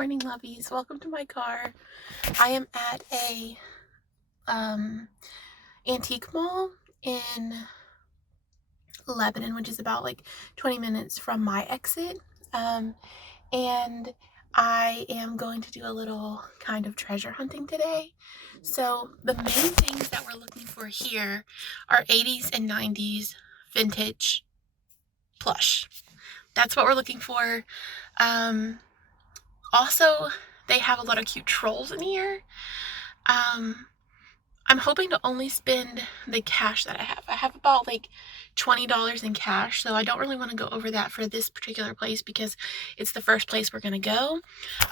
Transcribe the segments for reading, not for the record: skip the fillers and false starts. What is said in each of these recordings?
morning, lovies. Welcome to my car. I am at a antique mall in Lebanon, which is about like 20 minutes from my exit. And I am going to do a little kind of treasure hunting today. So the main things that we're looking for here are 80s and 90s vintage plush. That's what we're looking for. Also, they have a lot of cute trolls in here. I'm hoping to only spend the cash that I have. I have about like $20 in cash, so I don't really want to go over that for this particular place because it's the first place we're going to go.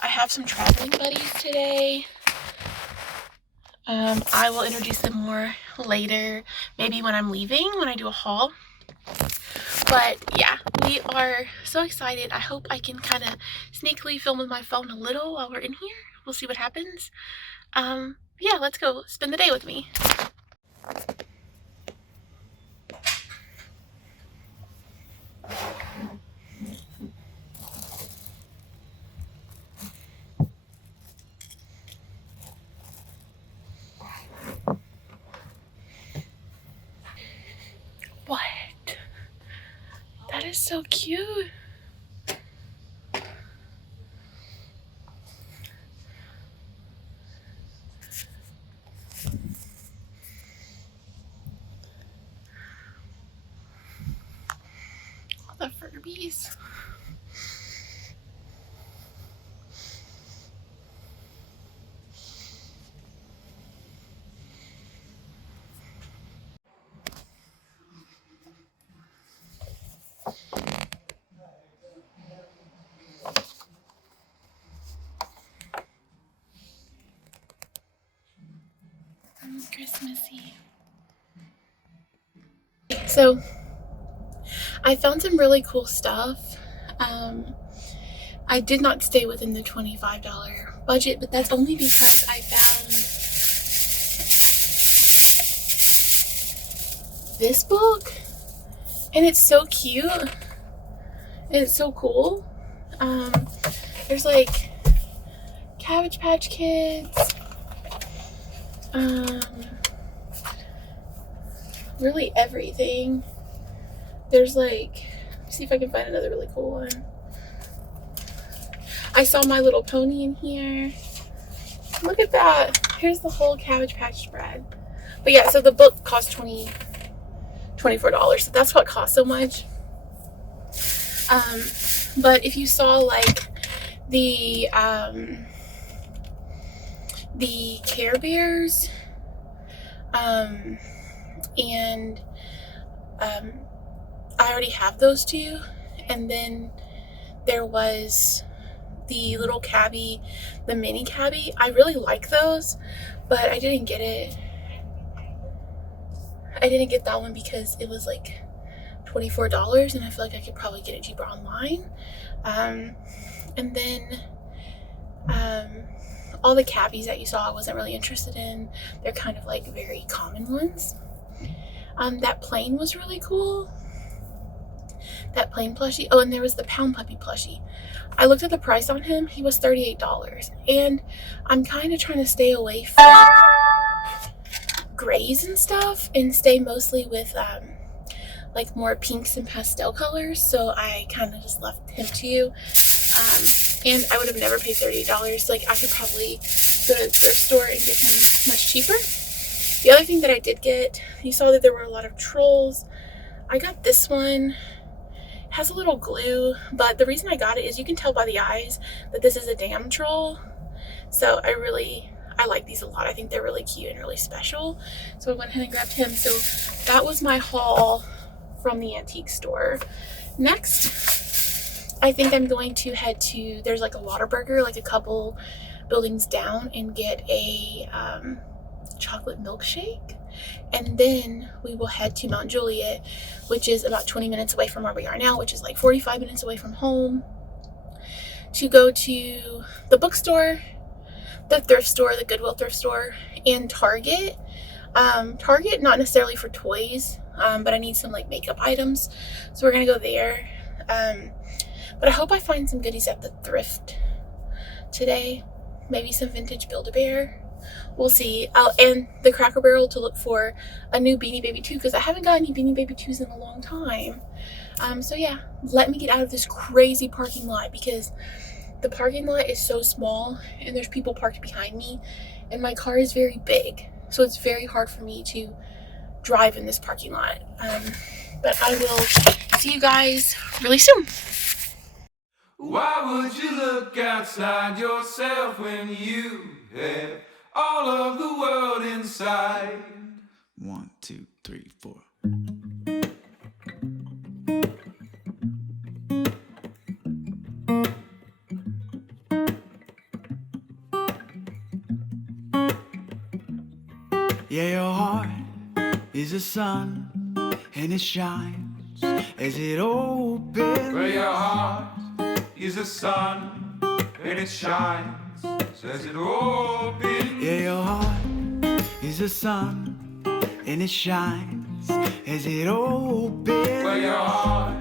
I have some traveling buddies today. I will introduce them more later, maybe when I'm leaving, when I do a haul. But yeah, we are so excited. I hope I can kind of sneakily film with my phone a little while we're in here. We'll see what happens. Yeah, let's go spend the day with me. What? That is so cute. All the Furbies. Christmassy. So I found some really cool stuff. I did not stay within the $25 budget, but that's only because I found this book and it's so cute and it's so cool. There's like Cabbage Patch Kids, really everything. There's like, let's see if I can find another really cool one. I saw My Little Pony in here. Look at that. Here's the whole Cabbage Patch spread. But yeah, so the book cost $24. So that's what cost so much. But if you saw like the Care Bears, and I already have those two. And then there was the little Cabby, the mini Cabby. I really like those, but I didn't get it. I didn't get that one because it was like $24 and I feel like I could probably get it cheaper online. And then all the Cabbies that you saw I wasn't really interested in. They're kind of like very common ones. That plane was really cool. That plane plushie. Oh, and there was the Pound Puppy plushie. I looked at the price on him. He was $38. And I'm kind of trying to stay away from grays and stuff and stay mostly with like more pinks and pastel colors. So I kind of just left him to you. And I would have never paid $38. Like I could probably go to the thrift store and get him much cheaper. The other thing that I did get, you saw that there were a lot of trolls. I got this one. It has a little glue, but the reason I got it is you can tell by the eyes that this is a damn troll. So I like these a lot. I think they're really cute and really special. So I went ahead and grabbed him. So that was my haul from the antique store. Next, I think I'm going to head to, there's like a Whataburger, like a couple buildings down, and get a chocolate milkshake. And then we will head to Mount Juliet, which is about 20 minutes away from where we are now, which is like 45 minutes away from home, to go to the bookstore, the thrift store, the Goodwill thrift store, and Target. Target, not necessarily for toys, but I need some like makeup items. So we're gonna go there. But I hope I find some goodies at the thrift today. Maybe some vintage Build-A-Bear. We'll see. And the Cracker Barrel to look for a new Beanie Baby 2 because I haven't got any Beanie Baby 2s in a long time. So yeah, let me get out of this crazy parking lot because the parking lot is so small and there's people parked behind me and my car is very big. So it's very hard for me to drive in this parking lot. But I will see you guys really soon. Why would you look outside yourself when you have all of the world inside? 1, 2, 3, 4. Yeah, your heart is a sun and it shines as it opens. Well, your heart is a sun and it shines as it opens. Yeah, your heart is a sun and it shines as it opens. Well, your heart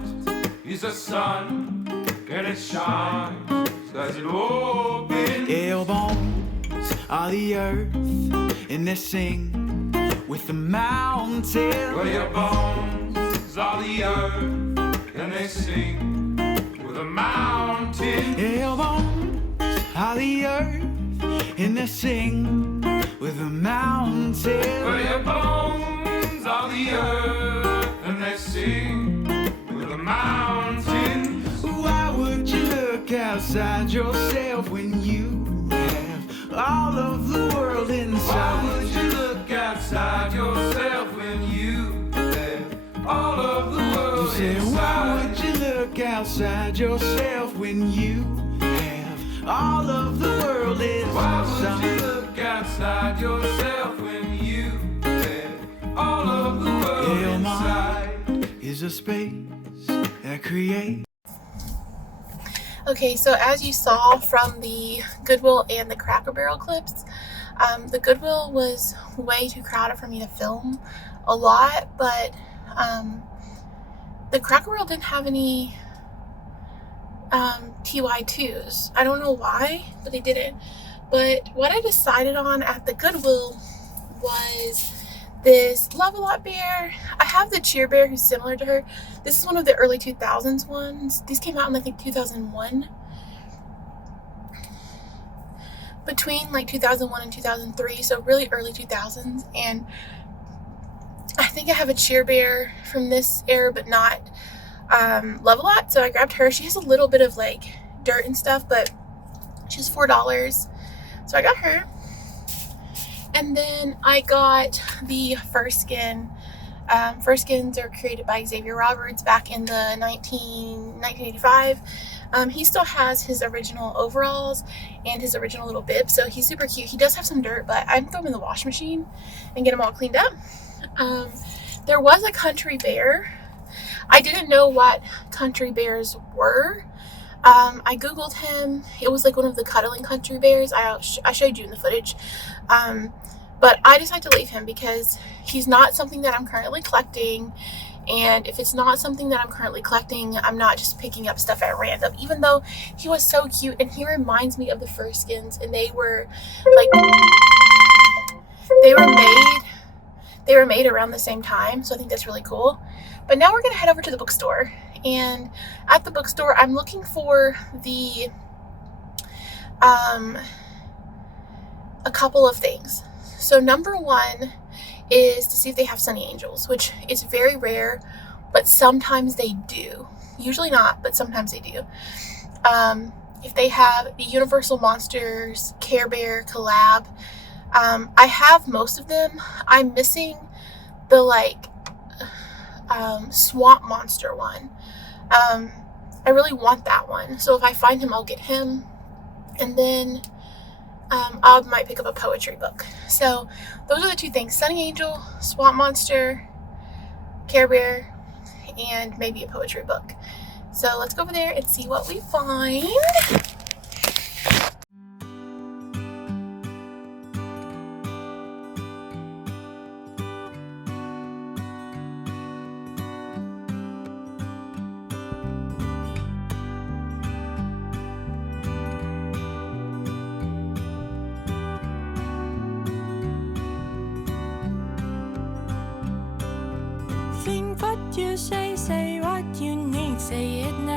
is a sun and it shines as it opens. Yeah, your bones are the earth and they sing with the mountains. Well, your bones are the earth and they sing with the mountains. Yeah, your bones are the earth and they sing with the mountains. Well, your bones are the earth and they sing with the mountains. Why would you look outside yourself when you have all of the world inside? Why would you look outside yourself when you have all of the world inside? Why would you look outside yourself when you have all of the world inside? Why would you look outside yourself when you have all of the world inside? Is a space that creates. Okay, so as you saw from the Goodwill and the Cracker Barrel clips, the Goodwill was way too crowded for me to film a lot, but the Cracker Barrel didn't have any TY2s. I don't know why, but they didn't. But what I decided on at the Goodwill was this Love-A-Lot bear. I have the Cheer Bear who's similar to her. This is one of the early 2000s ones. These came out in I think 2001. Between like 2001 and 2003, so really early 2000s. And I think I have a Cheer Bear from this era, but not Love-A-Lot. So I grabbed her. She has a little bit of like dirt and stuff, but she's $4. So I got her. And then I got the Fur Skin. Fur Skins are created by Xavier Roberts back in the 1985. He still has his original overalls and his original little bib, so he's super cute. He does have some dirt, but I'm throwing him in the wash machine and get him all cleaned up. There was a country bear. I didn't know what country bears were. I googled him. It was like one of the cuddling country bears. I showed you in the footage. But I decided to leave him because he's not something that I'm currently collecting. And if it's not something that I'm currently collecting, I'm not just picking up stuff at random. Even though he was so cute and he reminds me of the Fur Skins, and they were like, they were made around the same time. So I think that's really cool. But now we're going to head over to the bookstore. And at the bookstore, I'm looking for the, a couple of things. So number one is to see if they have Sunny Angels, which is very rare, but sometimes they do. Usually not, but sometimes they do. If they have the Universal Monsters Care Bear collab, I have most of them. I'm missing the like Swamp Monster one. I really want that one. So if I find him, I'll get him. And then I might pick up a poetry book. So those are the two things: Sunny Angel, Swamp Monster, Care Bear, and maybe a poetry book. So let's go over there and see what we find. think what you say what you need, say it